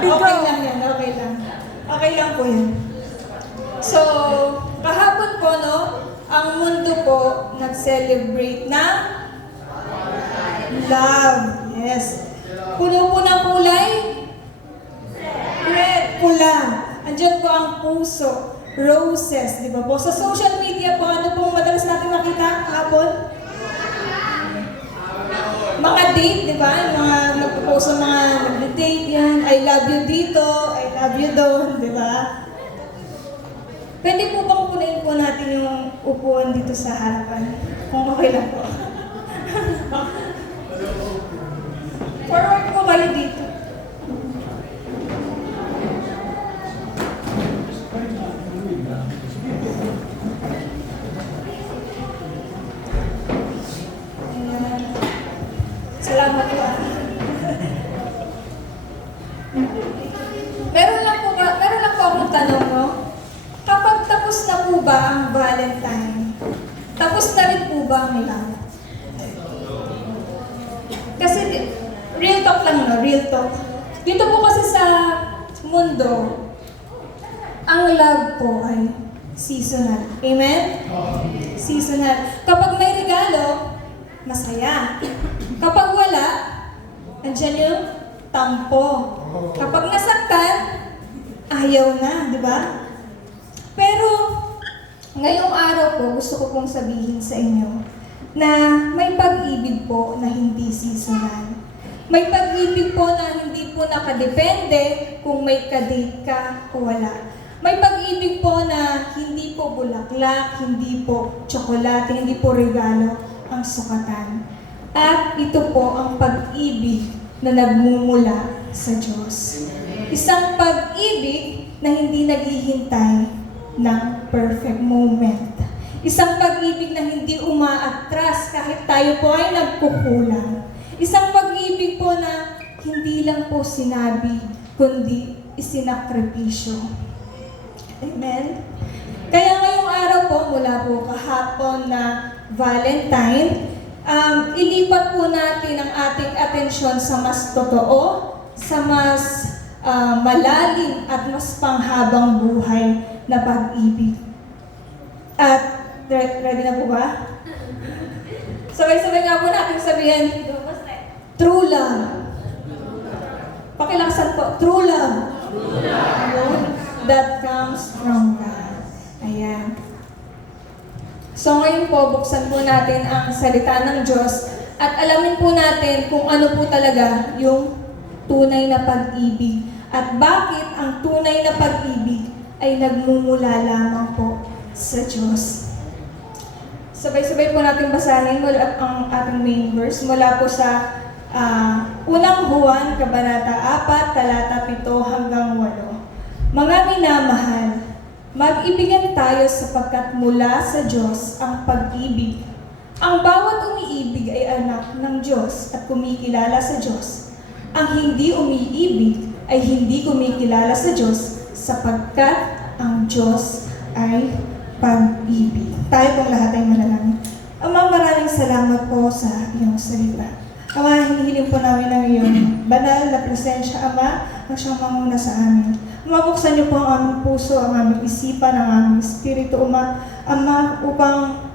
Okay lang yan, okay lang. Okay lang po yan. So, kahapon po, no, ang mundo po nag-celebrate ng love. Yes. Puno po ng kulay? Red, pula. Andiyan po ang puso, roses, di ba po? Sa social media po, ano pong madalas natin makita kahapon? Mga date, di ba? Mga nagpo-post sa mga nag-date yan. I love you dito, I love you doon, di ba? Pwede po bang punayin po natin yung upuan dito sa harapan? Kung okay lang po. Forward po kayo dito. Ayan. Salamat po. Meron lang po akong tanong, no? Kapag tapos na po ba ang Valentine, tapos na rin po ba ang love? Kasi, real talk lang, no? Real talk. Dito po kasi sa mundo, ang love po ay seasonal. Amen? Seasonal. Kapag may regalo, masaya. Kapag wala, andyan yung tampo. Kapag nasaktan, ayaw na, di ba? Pero, ngayong araw po, gusto ko pong sabihin sa inyo na may pag-ibig po na hindi seasonal. May pag-ibig po na hindi po nakadepende kung may kadate ka o wala. May pag-ibig po na hindi po bulaklak, hindi po tsokolate, hindi po regalo ang sukatan. At ito po ang pag-ibig na nagmumula sa Diyos. Isang pag-ibig na hindi naghihintay ng perfect moment. Isang pag-ibig na hindi umaatras kahit tayo po ay nagkukulang. Isang pag-ibig po na hindi lang po sinabi, kundi isinakripisyo. Amen? Kaya ngayong araw po, mula po kahapon na Valentine, ilipat po natin ang ating atensyon sa mas totoo, sa mas malalim at mas panghabang buhay na pag-ibig. At, ready na po ba? Sabay-sabay nga po natin sabihin, true love. Pakilaksan po, true love. That comes from God. Ayan. So ngayon po, buksan po natin ang salita ng Diyos at alamin po natin kung ano po talaga yung tunay na pag-ibig at bakit ang tunay na pag-ibig ay nagmumula lamang po sa Diyos. Sabay-sabay po natin basahin mula ang ating main verse mula po sa unang Juan, Kabanata 4, talata 7 hanggang 8. Mga minamahal, mag-ibigan tayo sapagkat mula sa Diyos ang pag-ibig. Ang bawat umiibig ay anak ng Diyos at kumikilala sa Diyos. Ang hindi umiibig ay hindi kumikilala sa Diyos sapagkat ang Diyos ay pag-ibig. Tayo pong lahat ay manalangin. Ama, maraming salamat po sa iyong salita. Ama, hinihiling po namin ang iyong banal na presensya, Ama, na siyang manguna sa amin. Mabuksan niyo po ang aming puso, ang aming isipan, ang aming espiritu, Ama, upang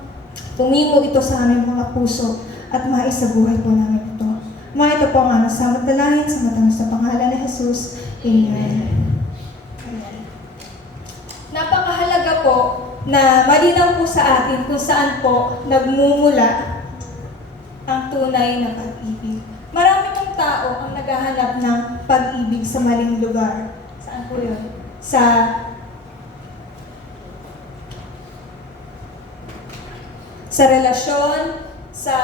tumimo ito sa aming mga puso at maisabuhay po namin ito. Ama, ito po ang aming samantalangin sa matamis na pangalan ni Jesus. Amen. Amen. Napakahalaga po na malinaw po sa atin kung saan po nagmumula ang tunay na pag-ibig. Marami pong tao ang naghahanap ng pag-ibig sa maling lugar. Saan po yun? Sa relasyon, sa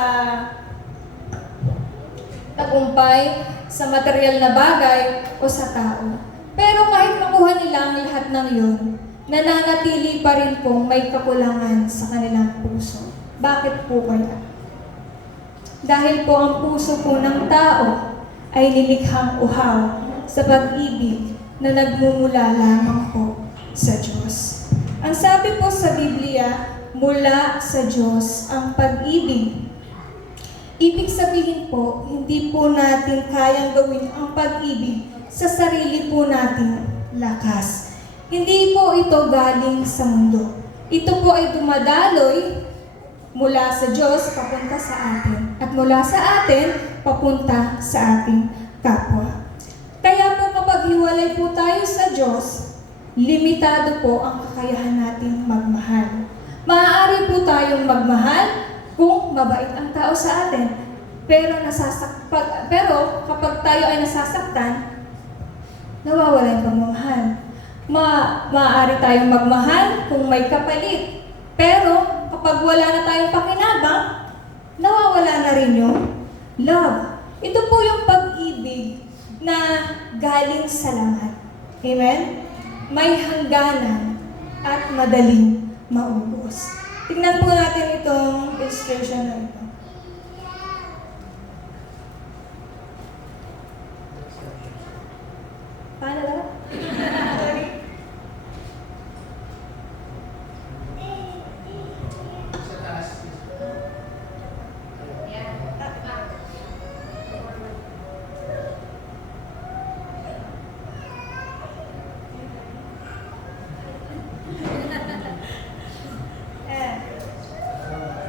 tagumpay, sa material na bagay, o sa tao. Pero kahit makuha nila ang lahat ng yun, nananatili pa rin pong may kakulangan sa kanilang puso. Bakit po kaya? Dahil po ang puso po ng tao ay nilikhang uhaw sa pag-ibig na nagmumula lamang po sa Diyos. Ang sabi po sa Biblia, mula sa Diyos ang pag-ibig. Ibig sabihin po, hindi po natin kayang gawin ang pag-ibig sa sarili po nating lakas. Hindi po ito galing sa mundo. Ito po ay dumadaloy mula sa Diyos papunta sa atin. At mula sa atin, papunta sa ating kapwa. Kaya po kapag hiwalay po tayo sa Diyos, limitado po ang kakayahan nating magmahal. Maaari po tayong magmahal kung mabait ang tao sa atin. Pero kapag tayo ay nasasaktan, nawawala yung pagmamahal. Maaari tayong magmahal kung may kapalit. Pero kapag wala na tayong pakinabang, nawawala na rin yung love. Ito po yung pag-ibig na galing sa lahat. Amen? May hangganan at madaling maubos. Tingnan po natin itong illustration na ito. Paano ba? Sorry.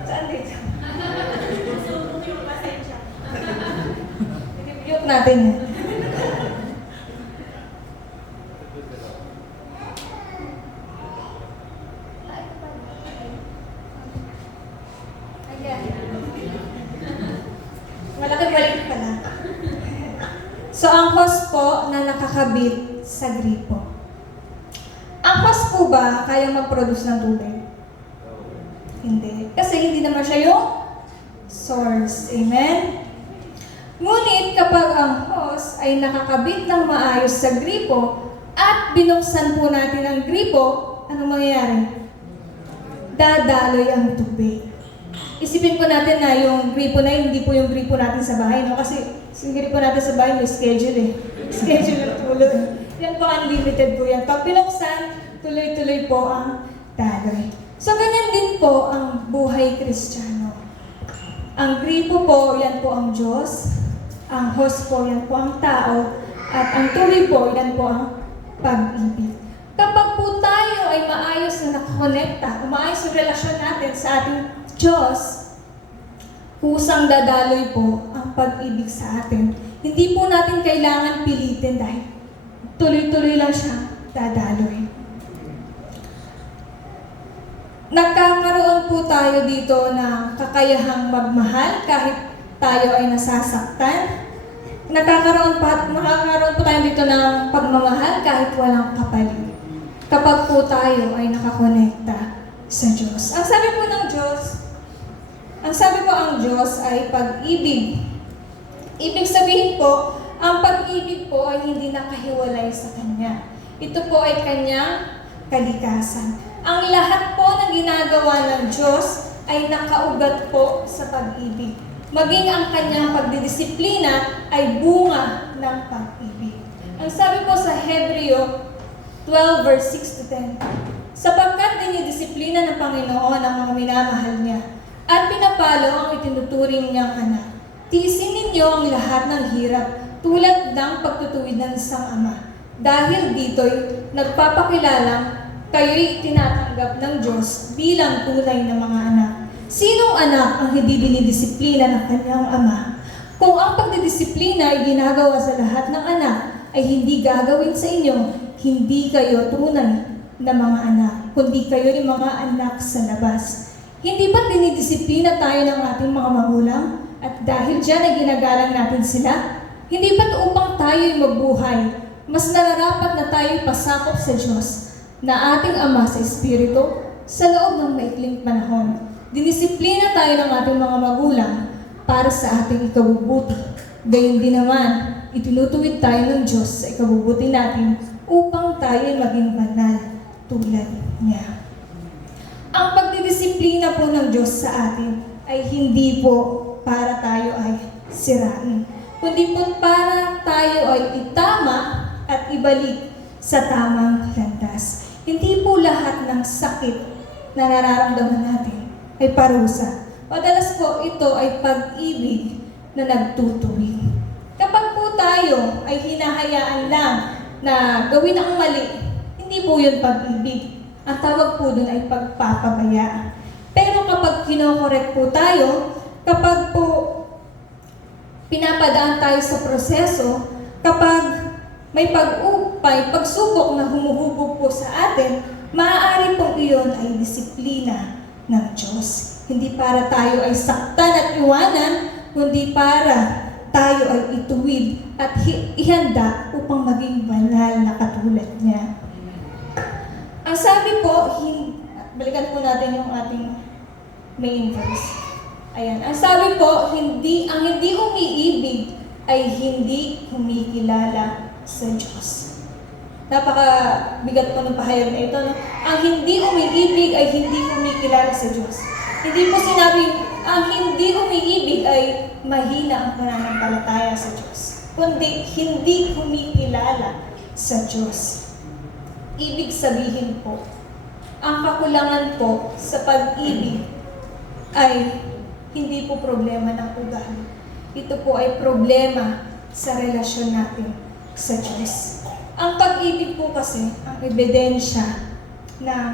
Saan dito? I-mute natin yan. Ayan. Malaki-maliit pala. So, ang hose po na nakakabit sa gripo. Ang hose po ba kayang mag-produce ng tubig? Hindi. Kasi hindi naman siya yung source. Amen? Ngunit kapag ang hose ay nakakabit ng maayos sa gripo at binuksan po natin ang gripo, anong mangyayari? Dadaloy ang tubig. Isipin po natin na yung gripo na yun, hindi po yung gripo natin sa bahay, no? Kasi yung gripo natin sa bahay, may schedule eh. Schedule ng tulog. Yan po, unlimited po yan. Pag binuksan, tuloy-tuloy po ang daloy. So, ganyan din po ang buhay Kristiyano. Ang gripo po, yan po ang Diyos. Ang host po, yan po ang tao. At ang tuloy po, yan po ang pag-ibig. Kapag po tayo ay maayos na nakakonekta, maayos yung relasyon natin sa ating Diyos, kusang dadaloy po ang pag-ibig sa atin. Hindi po natin kailangan pilitin dahil tuloy-tuloy lang siya dadaloy. Nagkakaroon po tayo dito ng kakayahang magmahal kahit tayo ay nasasaktan. Nakakaroon po tayo dito ng pagmamahal kahit walang kapalit. Kapag po tayo ay nakakonekta sa Diyos. Ang sabi po ang Diyos ay pag-ibig. Ibig sabihin po, ang pag-ibig po ay hindi nakahiwalay sa Kanya. Ito po ay Kanyang kalikasan. Ang lahat po na ginagawa ng Diyos ay nakaugat po sa pag-ibig. Maging ang kanyang pagdidisiplina ay bunga ng pag-ibig. Ang sabi po sa Hebreo 12 verse 6 to 10, sapagkat dinidisiplina ng Panginoon ang mga minamahal niya at pinapalo ang itinuturing niyang anak. Tiisin ninyo ang lahat ng hirap tulad ng pagtutuwid ng isang ama. Dahil dito'y nagpapakilalang kayo'y tinatanggap ng Diyos bilang tunay na mga anak. Sinong anak ang hindi dinidisiplina ng kanyang ama? Kung ang pagdidisiplina ay ginagawa sa lahat ng anak, ay hindi gagawin sa inyo, hindi kayo tunay na mga anak, kundi kayo'y mga anak sa labas. Hindi ba dinidisiplina tayo ng ating mga magulang? At dahil dyan ay ginagalang natin sila? Hindi ba't upang tayo'y mabuhay, mas nararapat na tayo'y pasakop sa Diyos, na ating Ama sa Espiritu, sa loob ng maikling panahon. Dinisiplina tayo ng ating mga magulang para sa ating ikabubuti. Gayun din naman, itinutuwid tayo ng Diyos sa ikabubuti natin upang tayo maging banal tulad niya. Ang pagdidisiplina po ng Diyos sa atin ay hindi po para tayo ay sirain, kundi po para tayo ay itama at ibalik sa tamang landas. Hindi po lahat ng sakit na nararamdaman natin ay parusa. Madalas po ito ay pag-ibig na nagtutuwid. Kapag po tayo ay hinahayaan lang na gawin ang mali, hindi po yun pag-ibig. Ang tawag po dun ay pagpapabaya. Pero kapag kinokorek po tayo, kapag po pinapadaan tayo sa proseso, kapag may pagsubok na humuhubog po sa atin, maaari pong iyon ay disiplina ng Diyos. Hindi para tayo ay saktan at iwanan, kundi para tayo ay ituwid at ihanda upang maging banal na katulad niya. Ang sabi po, balikan po natin yung ating main verse. Ayan. Ang sabi po, ang hindi umiibig ay hindi kumikilala sa Diyos. Napakabigat po ng pahayag na ito. No? Ang hindi umiibig ay hindi kumikilala sa Diyos. Hindi po sinabing ang hindi umiibig ay mahina ang pananampalataya sa Diyos, kundi hindi kumikilala sa Diyos. Ibig sabihin po, ang kakulangan po sa pag-ibig ay hindi po problema ng ugali. Ito po ay problema sa relasyon natin sa Diyos. Ang pag-ibig po kasi ang ebidensya ng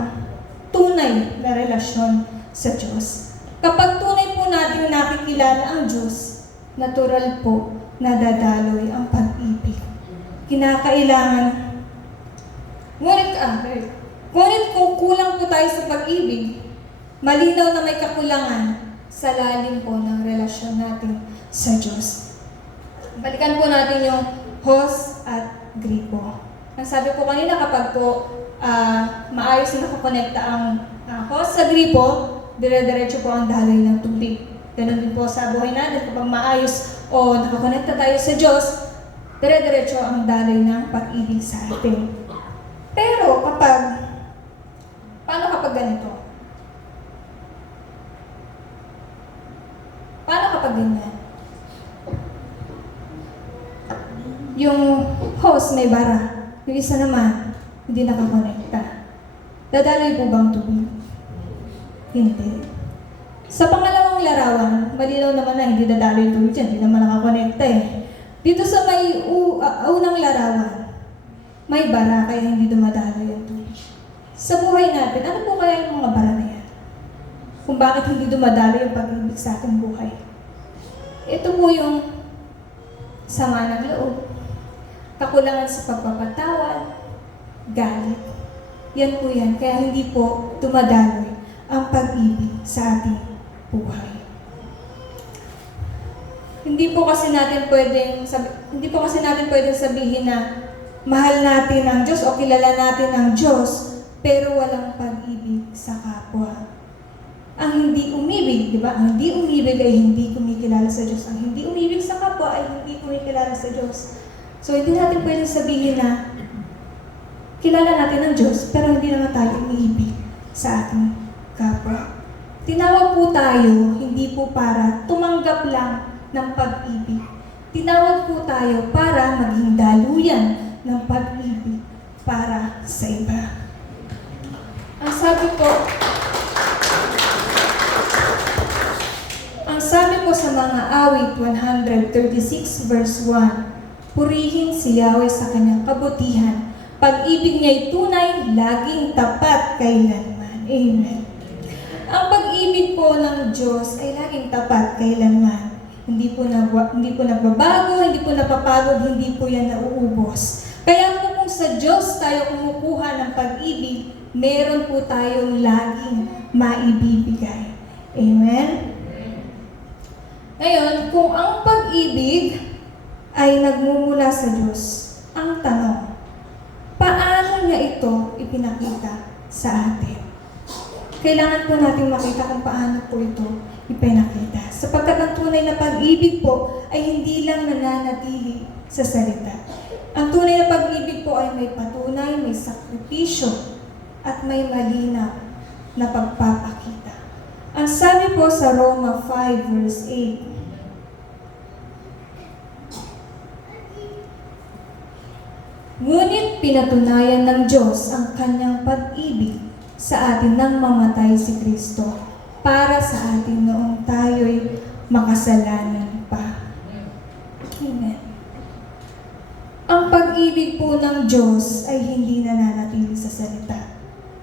tunay na relasyon sa Diyos. Kapag tunay po natin nakikilala ang Diyos, natural po na dadaloy ang pag-ibig. Kinakailangan Ngunit kung kulang po tayo sa pag-ibig, malinaw na may kakulangan sa lalim po ng relasyon natin sa Diyos. Balikan po natin yung hose at gripo. Ang sabi po kanina, kapag po maayos na nakakonekta ang hose sa gripo, dire-diretso po ang daloy ng tubig. Ganun din po sa buhay natin, kapag maayos o nakakonekta tayo sa Diyos, dire-diretso ang daloy ng pag-ibig sa atin. Pero paano kapag ganito? Paano kapag ganyan? Yung hose may bara, yung isa naman, hindi nakakonekta. Dadaloy po bang tubig? Hindi. Sa pangalawang larawan, malinaw naman na hindi dadaloy tubig dyan, hindi naman nakakonekta eh. Dito sa may unang larawan, may bara kaya hindi dumadaloy ang tubig. Sa buhay natin, ano po kaya yung mga bara na yan? Kung bakit hindi dumadaloy yung pag-ibig sa ating buhay? Ito po yung sama ng loob, kakulangan sa pagpapatawad, galit. Yan po yan, kaya hindi po dumadaloy ang pag-ibig sa ating buhay. Hindi po kasi natin pwedeng sabihin na mahal natin ang Diyos o kilala natin ang Diyos, pero walang pag-ibig sa kapwa. Ang hindi umibig, di ba? Ang hindi umibig ay hindi kumikilala sa Diyos. Ang hindi umibig sa kapwa ay hindi kumikilala sa Diyos. So, hindi natin pwedeng sabihin na kilala natin ang Diyos, pero hindi naman tayo umiibig sa ating kapwa. Tinawag po tayo, hindi po para tumanggap lang ng pag-ibig. Tinawag po tayo para maging daluyan ng pag-ibig para sa iba. Ang sabi po sa mga awit 136 verse 1, purihin si Yahweh sa kanyang kabutihan. Pag-ibig niya'y tunay, laging tapat kailanman. Amen. Ang pag-ibig po ng Diyos ay laging tapat kailanman. Hindi po nagbabago, hindi po napapagod, hindi po yan nauubos. Kaya po kung sa Diyos tayo kumukuha ng pag-ibig, meron po tayong laging maibibigay. Amen? Ngayon, kung ang pag-ibig ay nagmumula sa Diyos, ang tanong, paano niya ito ipinakita sa atin? Kailangan po natin makita kung paano po ito ipinakita. Sapagkat ang tunay na pag-ibig po ay hindi lang nananatili sa salita. Ang tunay na pag-ibig po ay may patunay, may sakripisyo, at may malinaw na pagpapakita. Ang sabi po sa Roma 5 verse 8, ngunit pinatunayan ng Diyos ang kanyang pag-ibig sa atin nang mamatay si Kristo para sa atin noong tayo'y makasalanan pa. Amen. Ang pag-ibig po ng Diyos ay hindi nananatili sa salita.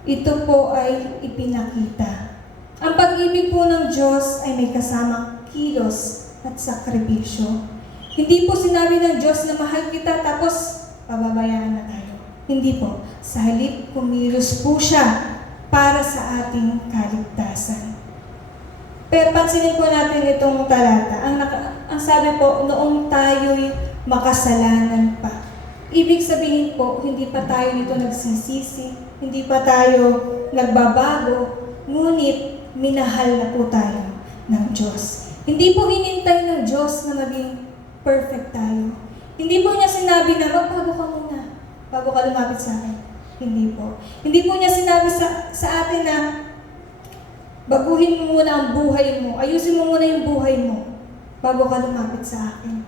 Ito po ay ipinakita. Ang pag-ibig po ng Diyos ay may kasamang kilos at sakripisyo. Hindi po sinabi ng Diyos na mahal kita tapos pababayaan na tayo. Hindi po. Sa halip, kumilos po siya para sa ating kaligtasan. Pero pansinin po natin itong talata. Ang sabi po, noong tayo'y makasalanan pa. Ibig sabihin po, hindi pa tayo nito nagsisisi, hindi pa tayo nagbabago, ngunit minahal na po tayo ng Diyos. Hindi po hinintay ng Diyos na maging perfect tayo. Hindi po niya sinabi na magbago ka muna bago ka lumapit sa akin. Hindi po. Hindi po niya sinabi sa atin na baguhin mo muna ang buhay mo, ayusin mo muna yung buhay mo bago ka lumapit sa akin.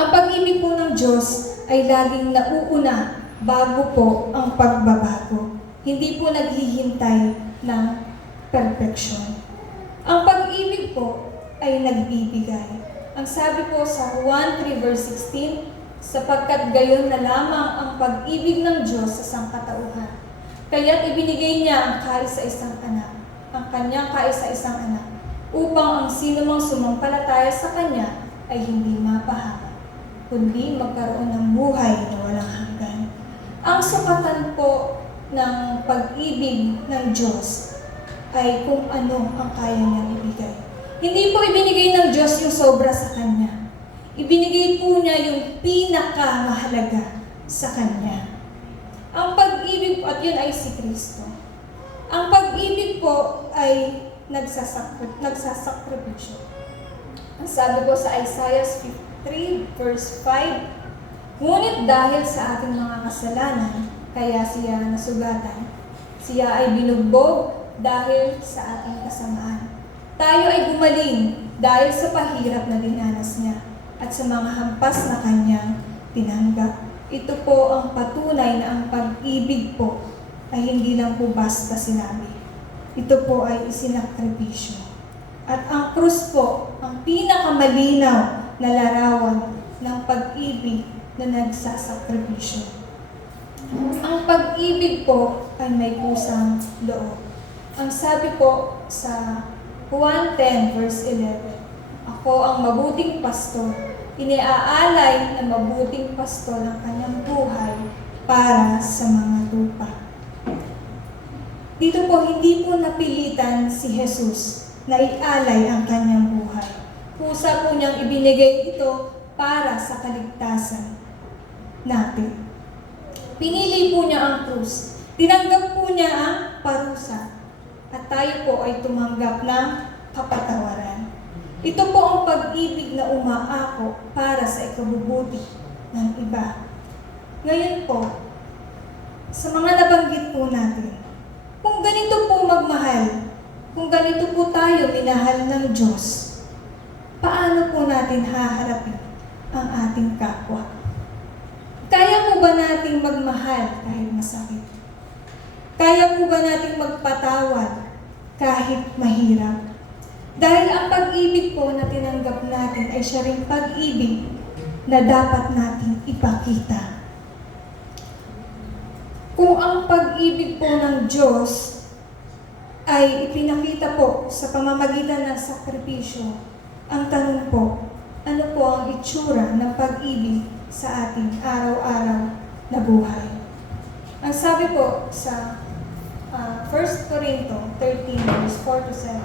Ang pag-ibig po ng Diyos ay laging nauuna bago po ang pagbabago. Hindi po naghihintay ng perfection. Ang pag-ibig po ay nagbibigay. Ang sabi po sa Juan 3 verse 16, sapagkat gayon na lamang ang pag-ibig ng Diyos sa sangkatauhan. Kaya't ibinigay niya ang kaisa-isang anak, ang kanyang kaisa-isang anak, upang ang sinumang sumampalataya sa kanya ay hindi mapahamak, kundi magkaroon ng buhay na walang hanggan. Ang sukatan po ng pag-ibig ng Diyos ay kung ano ang kaya niyang ibigay. Hindi po ibinigay ng Diyos yung sobra sa Kanya. Ibinigay po niya yung pinakamahalaga sa Kanya. Ang pag-ibig po, at yun ay si Kristo. Ang pag-ibig po ay nagsasakripisyo. Ang sabi po sa Isaiah 53 verse 5, ngunit dahil sa ating mga kasalanan, kaya siya nasugatan. Siya ay binugbog dahil sa ating kasamaan. Tayo ay gumaling dahil sa pahirap na dinanas niya at sa mga hampas na kanyang tinanggap. Ito po ang patunay na ang pag-ibig po ay hindi lang po basta sinabi. Ito po ay isinakripisyo. At ang krus po, ang pinakamalinaw na larawan ng pag-ibig na nagsasakripisyo. Ang pag-ibig po ay may kusang loob. Ang sabi po sa Juan 10 verse 11, ako ang mabuting pastor, iniaalay na mabuting pastor ang kanyang buhay para sa mga tupa. Dito po, hindi po napilitan si Jesus na ialay ang kanyang buhay. Kusa po niyang ibinigay ito para sa kaligtasan natin. Pinili po niya ang krus. Tinanggap po niya ang parusa. At tayo po ay tumanggap ng kapatawaran. Ito po ang pag-ibig na umaako para sa ikabubuti ng iba. Ngayon po, sa mga nabanggit po natin, kung ganito po magmahal, kung ganito po tayo minahal ng Diyos, paano po natin haharapin ang ating kapwa? Kaya po ba nating magmahal kahit masakit? Kaya po ba nating magpatawad kahit mahirap? Dahil ang pag-ibig po na tinanggap natin ay siya ring pag-ibig na dapat nating ipakita. Kung ang pag-ibig po ng Diyos ay ipinakita po sa pamamagitan ng sakripisyo, ang tanong po, ano po ang itsura ng pag-ibig sa ating araw-araw na buhay? Ang sabi po sa 1 Corinto 13 verse 4 to 7,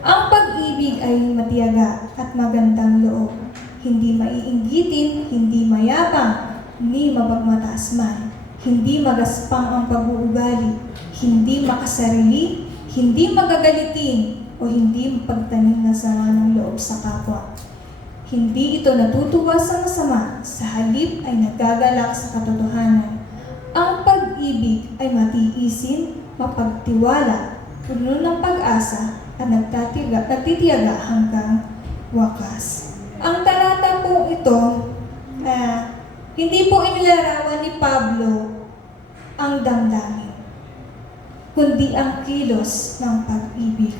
ang pag-ibig ay matiyaga at magandang loob, hindi maiinggitin, hindi mayabang, ni mapagmataas man, hindi magaspang ang pag-uugali, hindi makasarili, hindi magagalitin, o hindi pagtanim ng sama ng loob sa kapwa. Hindi ito natutuwa sa masama, sa halip ay nagagalak sa katotohanan. Ang pag-ibig ay matiisin, mapagtiwala, puno ng pag-asa, at nagtitiyaga hanggang wakas. Ang talata po ito, hindi po inilarawan ni Pablo ang damdamin, kundi ang kilos ng pag-ibig.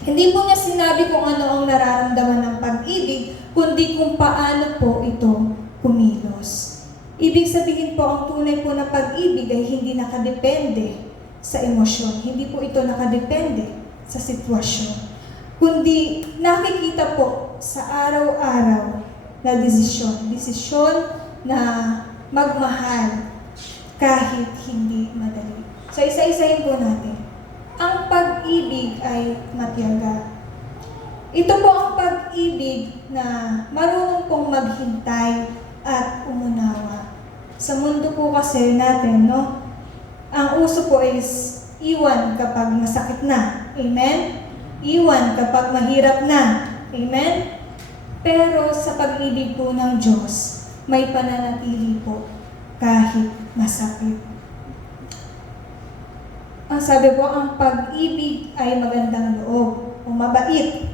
Hindi po niya sinabi kung ano ang nararamdaman ng pag-ibig, kundi kung paano po ito kumilos. Ibig sabihin po, ang tunay po na pag-ibig ay hindi nakadepende sa emosyon. Hindi po ito nakadepende sa sitwasyon. Kundi nakikita po sa araw-araw na desisyon. Desisyon na magmahal kahit hindi madali. So isa-isahin po natin. Ang pag-ibig ay matiyaga. Ito po ang pag-ibig na marunong pong maghintay at umunawa. Sa mundo po kasi natin, no? Ang uso po is iwan kapag masakit na. Amen? Iwan kapag mahirap na. Amen? Pero sa pag-ibig po ng Diyos, may pananatili po kahit masakit. Ang sabi po, ang pag-ibig ay magandang loob o mabait.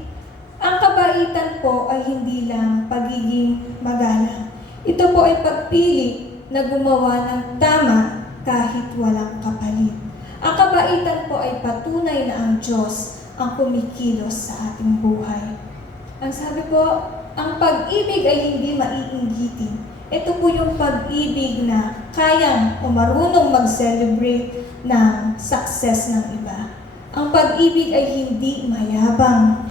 Ang kabaitan po ay hindi lang pagiging magalang. Ito po ay pagpili na gumawa ng tama kahit walang kapalit. Ang kabaitan po ay patunay na ang Diyos ang kumikilos sa ating buhay. Ang sabi po, ang pag-ibig ay hindi maiinggitin. Ito po yung pag-ibig na kayang o marunong mag-celebrate ng success ng iba. Ang pag-ibig ay hindi mayabang.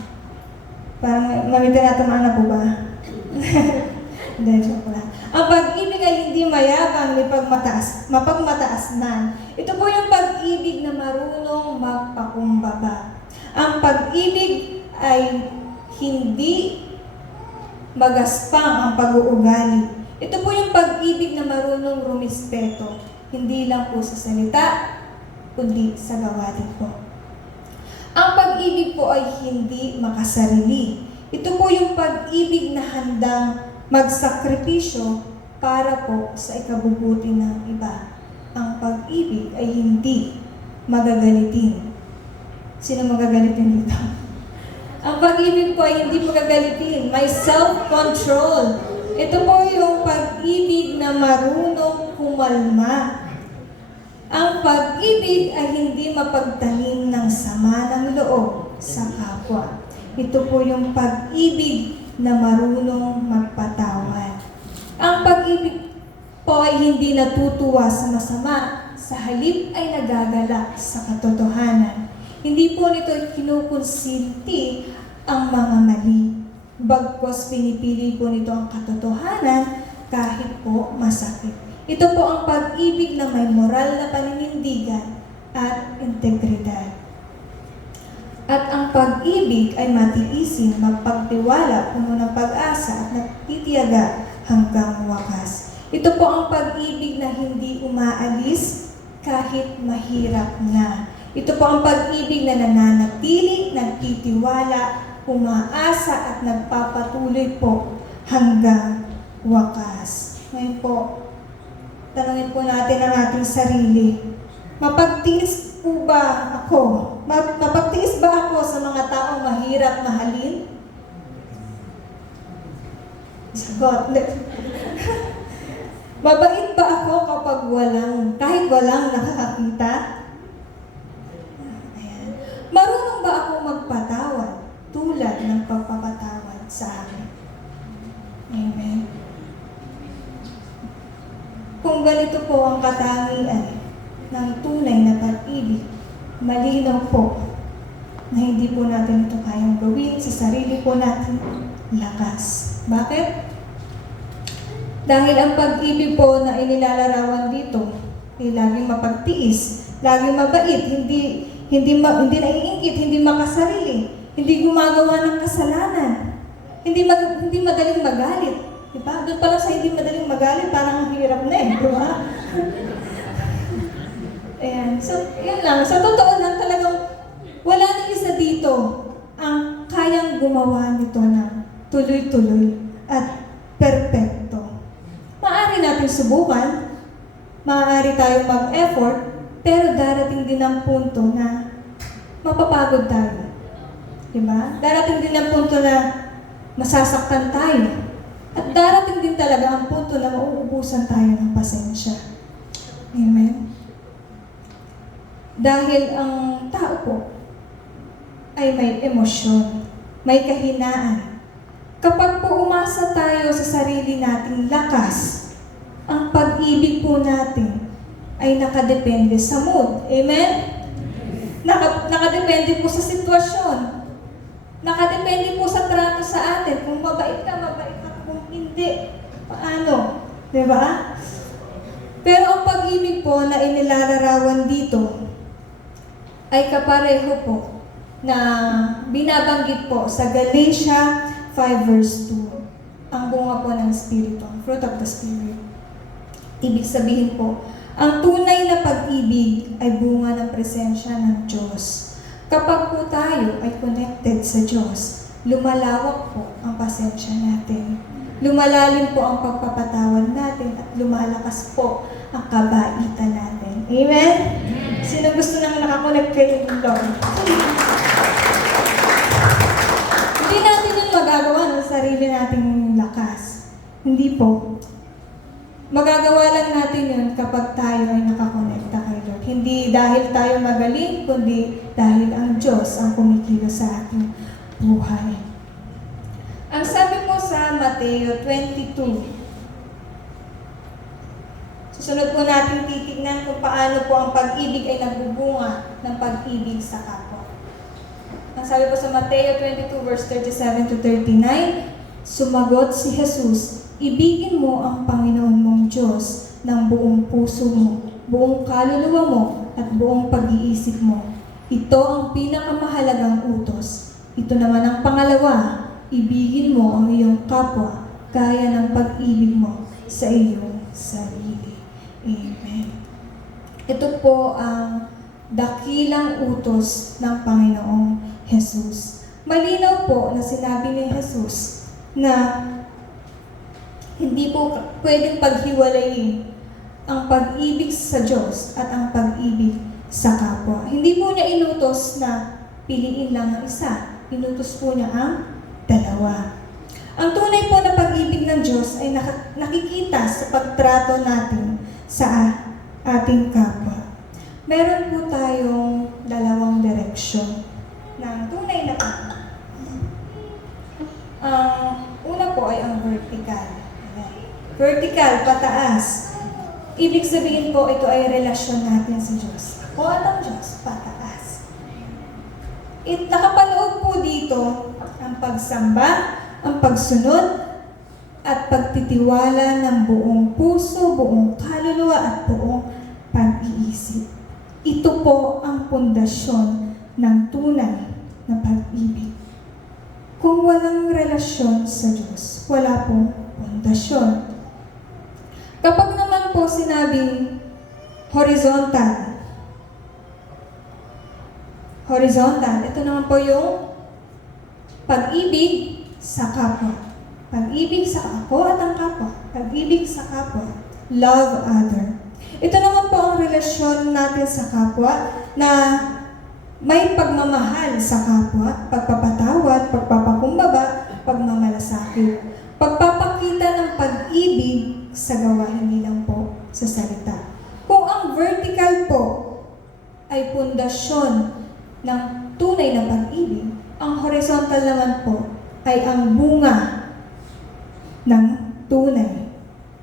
Parang tinamaan na po ba? Hindi, joke lang. Ang pag-ibig ay hindi mayabang, mapagmataas man. Ito po yung pag-ibig na marunong magpakumbaba. Ang pag-ibig ay hindi magaspang ang pag-uugali. Ito po yung pag-ibig na marunong rumispeto, hindi lang po sa salita, kundi sa gawain po. Ang pag-ibig po ay hindi makasarili. Ito po yung pag-ibig na handang magsakripisyo para po sa ikabubuti ng iba. Ang pag-ibig ay hindi magagalitin. Sino magagalitin dito? Ang pag-ibig po ay hindi magagalitin. May self-control. Ito po yung pag-ibig na marunong kumalma. Ang pag-ibig ay hindi mapagtanim ng sama ng loob sa kapwa. Ito po yung pag-ibig na marunong magpatawad. Ang pag-ibig po ay hindi natutuwa sa masama, sa halip ay nagagalak sa katotohanan. Hindi po nito kinukonsinti ang mga mali. Bagkus pinipili po nito ang katotohanan kahit po masakit. Ito po ang pag-ibig na may moral na paninindigan at integridad. At ang pag-ibig ay matiisin, magpagtiwala, puno ng pag-asa at nagtitiyaga hanggang wakas. Ito po ang pag-ibig na hindi umaalis kahit mahirap na. Ito po ang pag-ibig na nananatili, nagtitiwala, umaasa at nagpapatuloy po hanggang wakas. Ngayon po, tanungin po natin ang ating sarili. Mapagtiis po ba ako? Mapagtiis ba ako sa mga taong mahirap mahalin? Sagot. Mabait ba ako kapag kahit walang nakakakita? Ayan. Marunong ba ako magpatawad tulad ng pagpapatawad sa akin? Amen. Kung ganito po ang katangian ng tunay na pag-ibig, malinaw po na hindi po natin ito kayang gawin sa sarili po natin lakas. Bakit? Dahil ang pag-ibig po na inilalarawan dito ay laging mapagtiis, laging mabait, hindi naiingit, hindi makasarili, hindi gumagawa ng kasalanan, hindi madaling magalit. Diba? Doon pala sa hindi madaling magalit, parang ang hirap na eh, di ba? Ayan. So, yan lang. Sa totoo lang, talagang wala nang isa dito ang kayang gumawa nito na tuloy-tuloy at perpekto. Maaari natin subukan, maaari tayong mag-effort, pero darating din ang punto na mapapagod tayo. Diba? Darating din ang punto na masasaktan tayo. At darating din talaga ang punto na mauubusan tayo ng pasensya. Amen? Dahil ang tao po ay may emosyon, may kahinaan. Kapag po umasa tayo sa sarili nating lakas, ang pag-ibig po natin ay nakadepende sa mood. Amen? Nakadepende po sa sitwasyon. Nakadepende po sa trato sa atin. Kung mabait ka. Kung hindi, paano? Diba? Pero ang pag-ibig po na inilalarawan dito ay kapareho po na binabanggit po sa Galatia 5 verse 2. Ang bunga po ng Espiritu, fruit of the Spirit. Ibig sabihin po, ang tunay na pag-ibig ay bunga ng presensya ng Diyos. Kapag po tayo ay connected sa Diyos, lumalawak po ang pasensya natin. Lumalalim po ang pagpapatawad natin at lumalakas po ang kabaitan natin. Amen? Sino gusto nang nakakonect kay Lord? Hindi natin yung magagawa ng sarili nating lakas. Hindi po. Magagawa lang natin yun kapag tayo ay nakakonekta kay Lord. Hindi dahil tayo magaling, kundi dahil ang Diyos ang kumikilos sa ating buhay. Ang sabi po sa Mateo 22, susunod po natin titignan kung paano po ang pag-ibig ay nagbubunga ng pag-ibig sa kapwa. Ang sabi po sa Mateo 22 verse 37 to 39, sumagot si Jesus, ibigin mo ang Panginoon mong Diyos ng buong puso mo, buong kaluluwa mo, at buong pag-iisip mo. Ito ang pinakamahalagang utos. Ito naman ang pangalawa, ibigin mo ang iyong kapwa gaya ng pag-ibig mo sa iyong sarili. Amen. Ito po ang dakilang utos ng Panginoong Jesus. Malinaw po na sinabi ni Jesus na hindi po pwedeng paghiwalayin ang pag-ibig sa Diyos at ang pag-ibig sa kapwa. Hindi po niya inutos na piliin lang ang isa. Inutos po niya ang dalawa. Ang tunay po na pag-ibig ng Diyos ay nakikita sa pagtrato natin sa ating kapwa. Meron po tayong dalawang direksyon ng tunay na kapwa. Ang una po ay ang vertical. Vertical, pataas. Ibig sabihin po, ito ay relasyon natin sa Diyos. O at ang Diyos, pataas. Nakapaloob po dito ang pagsamba, ang pagsunod, at pagtitiwala ng buong puso, buong kaluluwa, at buong pag-iisip. Ito po ang pundasyon ng tunay na pag-ibig. Kung walang relasyon sa Diyos, wala pong pundasyon. Kapag naman po sinabing horizontal, ito naman po yung pag-ibig sa kapwa. Pag-ibig sa ako at ang kapwa. Pag-ibig sa kapwa. Love other. Ito naman po ang relasyon natin sa kapwa na may pagmamahal sa kapwa, pagpapatawad, pagpapakumbaba, pagmamalasakit. Pagpapakita ng pag-ibig sa gawa, hindi lang po sa salita. Kung ang vertical po ay pundasyon ng tunay na pag-ibig, ang horizontal naman po ay ang bunga ng tunay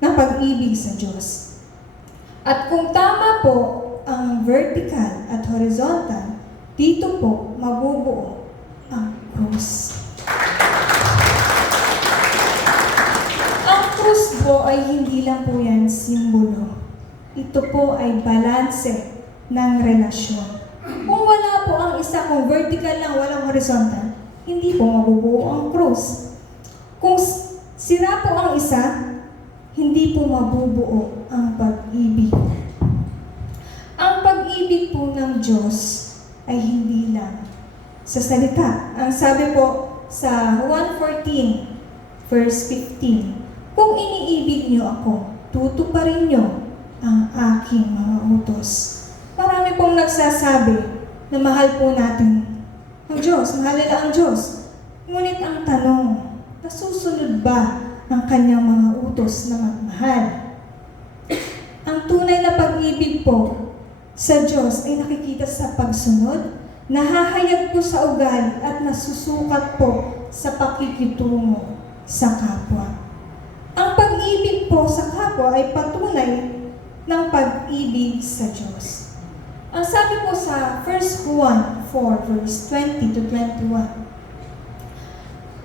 na pag-ibig sa Diyos. At kung tama po ang vertical at horizontal, dito po mabubuo ang krus. Ang krus po ay hindi lang po yan simbolo. Ito po ay balanse ng relasyon. Kung wala po ang isa, kung vertical lang, walang horizontal, hindi po mabubuo ang krus. Kung sira po ang isa, hindi po mabubuo ang pag-ibig. Ang pag-ibig po ng Diyos ay hindi lang sa salita. Ang sabi po sa 1:14, verse 15, kung iniibig niyo ako, tutuparin niyo ang aking mga utos. Marami pong nagsasabi na mahal po natin ang Diyos, mahal nila ang Diyos. Ngunit ang tanong, nasusunod ba ang kanyang mga utos na magmahal? Ang tunay na pag-ibig po sa Diyos ay nakikita sa pagsunod nahahayag po sa ugali at nasusukat po sa pakikitungo sa kapwa. Ang pag-ibig po sa kapwa ay patunay ng pag-ibig sa Diyos. Ang sabi po sa 1 Juan 4 verse 20 to 21,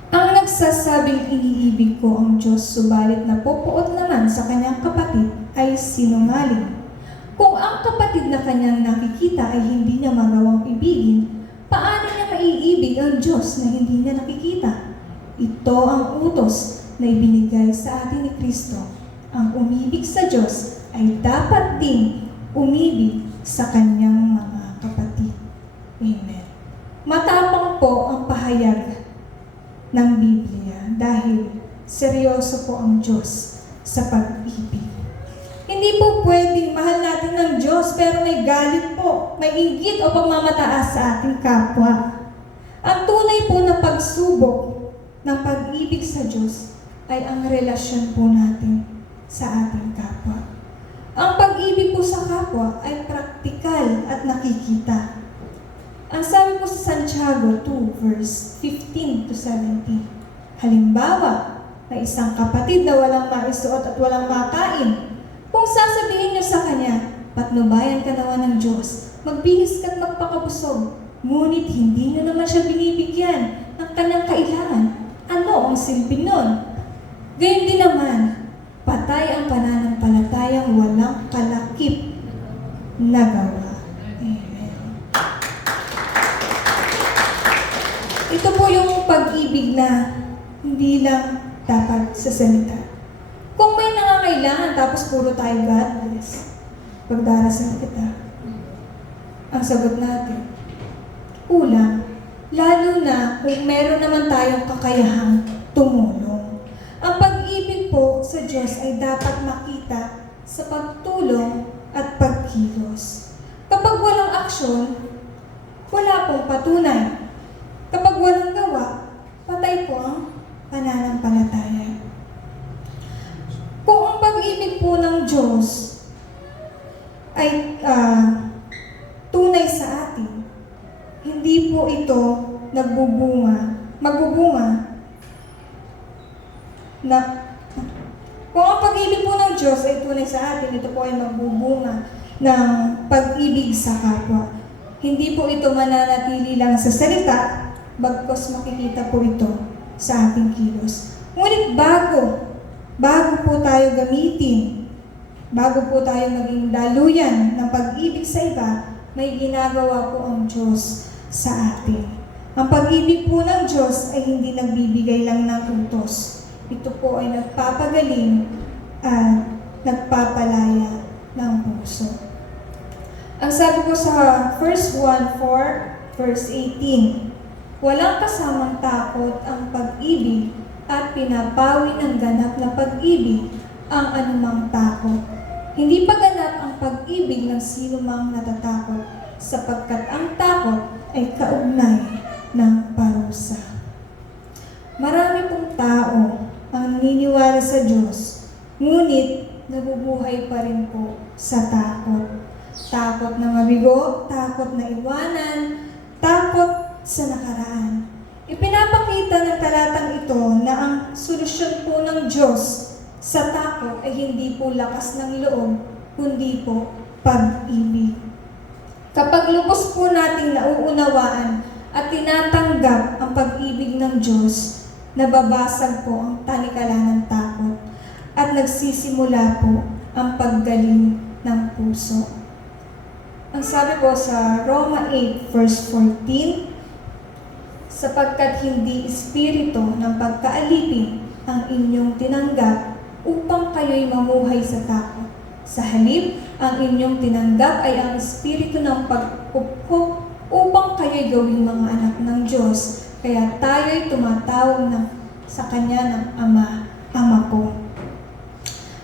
ang nagsasabing iniibig ko ang Diyos subalit napupuot naman sa kanyang kapatid ay sinungaling. Kung ang kapatid na kanyang nakikita ay hindi niya magawang ibigin, paano niya maiibig ang Diyos na hindi niya nakikita? Ito ang utos na ibinigay sa atin ni Kristo. Ang umibig sa Diyos ay dapat ding umibig sa kanyang mga kapatid. Amen. Matapang po ang pahayag ng Biblia dahil seryoso po ang Diyos sa pag-ibig. Hindi po pwedeng mahal natin ng Diyos pero may galit po, may inggit o pagmamataas sa ating kapwa. Ang tunay po na pagsubok ng pag-ibig sa Diyos ay ang relasyon po natin sa ating kapwa. Ang pag-ibig po sa kapwa ay praktikal at nakikita. Ang sabi po sa Santiago 2 verse 15 to 17, halimbawa, may isang kapatid na walang maisuot at walang makain. Kung sasabihin niyo sa kanya, patnubayan ka naman ng Diyos, magbihis ka't magpakabusog, ngunit hindi niyo naman siya binibigyan ng kanyang kailangan, ano ang silbi nun? Gayun din naman, patay ang pananampalatayang walang kalakip na gawa. Amen. Ito po yung pag-ibig na hindi lang dapat sa salita. Kung may nangangailangan tapos puro tayo God bless, pagdarasal kita, ang sagot natin, kulang, lalo na kung meron naman tayong kakayahang tumulong. Ang pag-ibig po sa Diyos ay dapat makita sa pagtulong at pagkilos. Kapag walang aksyon, wala pong patunay. Kapag walang gawa, patay po ang pananampalataya. Kung ang pag-ibig po ng Diyos ay tunay sa atin, hindi po ito magbubunga na kung ang pag-ibig po ng Diyos ay tunay sa atin, ito po ay magbubunga ng pag-ibig sa kapwa. Hindi po ito mananatili lang sa salita, bagkus makikita po ito sa ating kilos. Ngunit bago po tayo gamitin, bago po tayo maging daluyan ng pag-ibig sa iba, may ginagawa po ang Diyos sa atin. Ang pag-ibig po ng Diyos ay hindi nagbibigay lang ng utos. Ito po ay nagpapagaling at nagpapalaya ng puso. Ang sabi ko sa 1 Juan 4, verse 18, walang kasamang takot ang pag-ibig at pinapawi ng ganap na pag-ibig ang anumang takot. Hindi pa ganap ang pag-ibig ng sino mang natatakot, sapagkat ang takot ay kaugnay ng parusa. Marami pong tao ang naniniwala sa Diyos, ngunit nabubuhay pa rin po sa takot. Takot na mabigo, takot na iwanan, takot sa nakaraan. Ipinapakita ng talatang ito na ang solusyon po ng Diyos sa takot ay hindi po lakas ng loob, kundi po pag-ibig. Kapag lubos po nating nauunawaan at tinatanggap ang pag-ibig ng Diyos, nababasag po ang tanikala ng takot at nagsisimula po ang paggaling ng puso. Ang sabi po sa Roma 8 verse 14, sapagkat hindi espiritu ng pagkaalipin ang inyong tinanggap upang kayo'y mamuhay sa takot. Sa halip, ang inyong tinanggap ay ang espiritu ng pag-upo upang kayo'y gawing mga anak ng Diyos. Kaya tayo'y tumatawag sa Kanya ng Ama ko.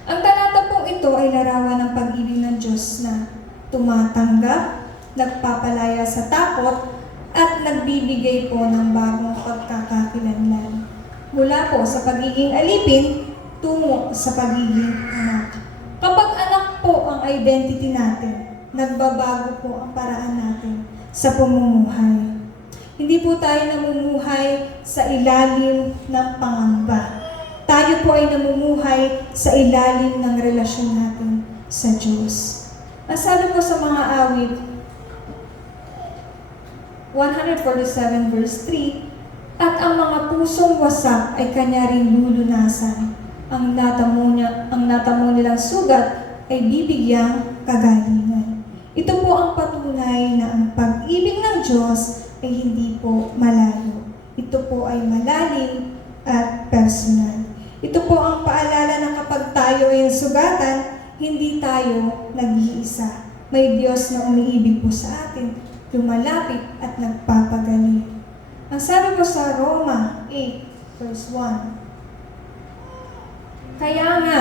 Ang talata pong ito ay larawan ng pag-ibig ng Diyos na tumatanggap, nagpapalaya sa takot, at nagbibigay po ng bagong pagkakakilanlan. Mula po sa pagiging alipin, tungo sa pagiging anak. Kapag anak po ang identity natin, nagbabago po ang paraan natin sa pamumuhay. Hindi po tayo namumuhay sa ilalim ng pangamba. Tayo po ay namumuhay sa ilalim ng relasyon natin sa Diyos. Ang sabi po sa mga awit, 147 verse 3, at ang mga pusong wasak ay kanya ring lulunasan. Ang natamo nilang sugat ay bibigyang kagalingan. Ito po ang patunay na ang pag-ibig ng Diyos ay hindi po malayo. Ito po ay malalim at personal. Ito po ang paalala na kapag tayo ay sugatan, hindi tayo nag-iisa. May Diyos na umiibig po sa atin, lumalapit at nagpapagaling. Ang sabi po sa Roma 8 verse 1, kaya nga,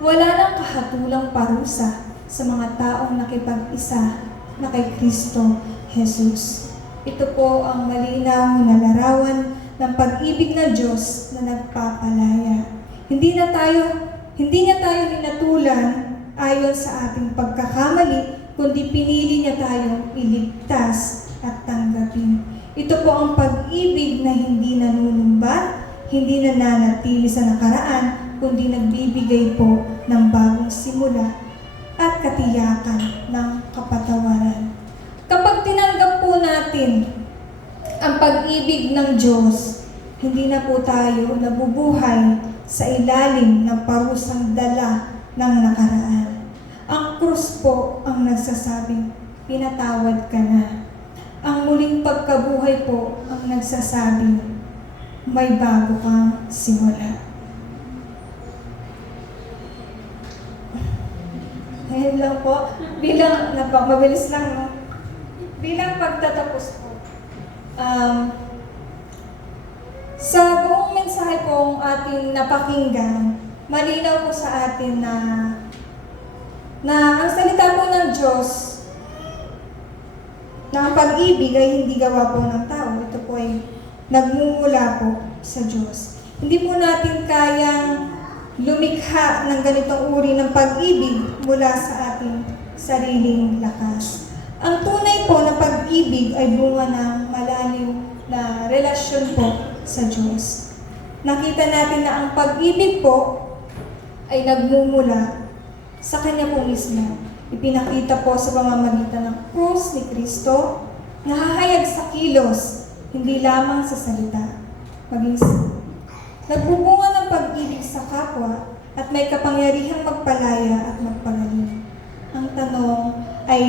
wala nang kahatulang parusa sa mga taong nakipag-isa na kay Kristo Jesus. Ito po ang malinaw na larawan ng pag-ibig ng Diyos na nagpapalaya. Hindi niya tayo hinatulan ayon sa ating pagkakamali, kundi pinili niya tayong iligtas at tanggapin. Ito po ang pag-ibig na hindi nanunumbat, hindi nananatili sa nakaraan, kundi nagbibigay po ng bagong simula at katiyakan ng kapatawaran. Kapag tinanggap po natin ang pag-ibig ng Diyos, hindi na po tayo nabubuhay sa ilalim ng parusang dala ng nakaraan. Ang krus po ang nagsasabing, pinatawad ka na. Ang muling pagkabuhay po ang nagsasabing, may bago kang simula. Ngayon lang po, mabilis lang, no? Bilang pagtatapos po. Sa buong mensahe pong ating napakinggan, malinaw po sa atin na ang salita po ng Diyos na ang pag-ibig ay hindi gawa po ng tao. Ito po ay nagmumula po sa Diyos. Hindi po natin kayang lumikha ng ganitong uri ng pag-ibig mula sa ating sariling lakas. Ang tunay po na pag-ibig ay bunga ng malalim na relasyon po sa Diyos. Nakita natin na ang pag-ibig po ay nagmumula sa Kanya po mismo. Ipinakita po sa pamamagitan ng krus ni Kristo, nahahayag sa kilos, hindi lamang sa salita. Nagbubunga ng pag-ibig sa kapwa at may kapangyarihang magpalaya at magpagaling. Ang tanong ay,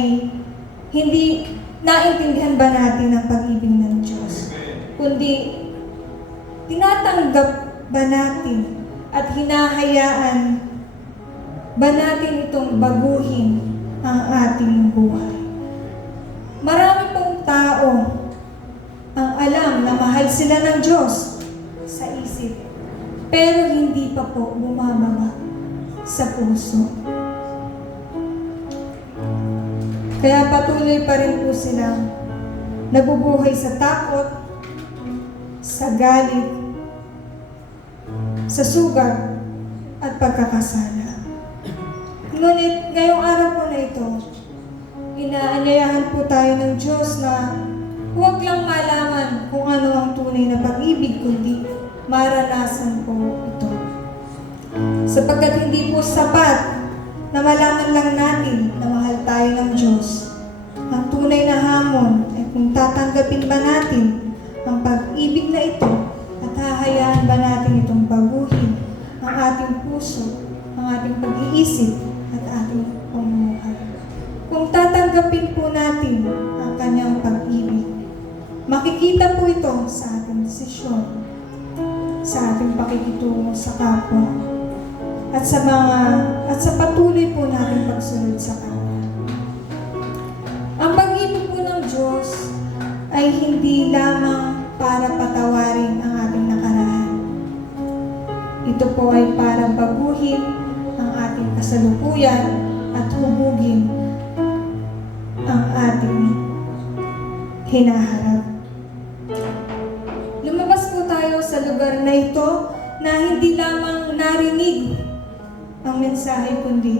hindi naintindihan ba natin ang pag-ibig ng Diyos? Kundi, tinatanggap ba natin at hinahayaan ba natin itong baguhin ang ating buhay? Marami pong tao ang alam na mahal sila ng Diyos sa isip, pero hindi pa po bumababa sa puso. Kaya patuloy pa rin po silang nabubuhay sa takot, sa galit, sa sugat, at pagkakasala. Ngunit ngayong araw po na ito, inaanyayahan po tayo ng Diyos na huwag lang malaman kung ano ang tunay na pag-ibig, kundi maranasan po ito. Sapagkat hindi po sapat na malaman lang natin na mahal tayo ng Diyos. Ang tunay na hamon ay kung tatanggapin ba natin ang pag-ibig na ito at hahayaan ba natin itong baguhin ang ating puso, ang ating pag-iisip at ating pamumuhay. Kung tatanggapin po natin ang Kanyang pag-ibig, makikita po ito sa ating desisyon, sa ating pakikitungo sa kapwa, at sa patuloy po natin pagsunod sa Kanya. Ang pag-ibig po ng Diyos ay hindi lamang para patawarin ang ating nakaraan. Ito po ay para baguhin ang ating kasalukuyan at hubugin ang ating hinaharap. Lumabas po tayo sa lugar na ito na hindi lamang narinig ang mensahe, kundi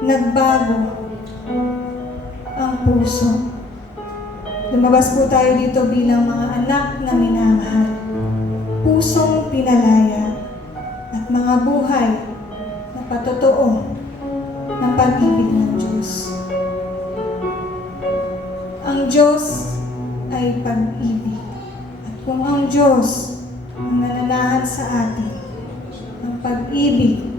nagbago ang puso. Lumabas po tayo dito bilang mga anak na minamahal, pusong pinalaya, at mga buhay na patotoo ng pag-ibig ng Diyos. Ang Diyos ay pag-ibig. At kung ang Diyos ang nananahan sa atin, ang pag-ibig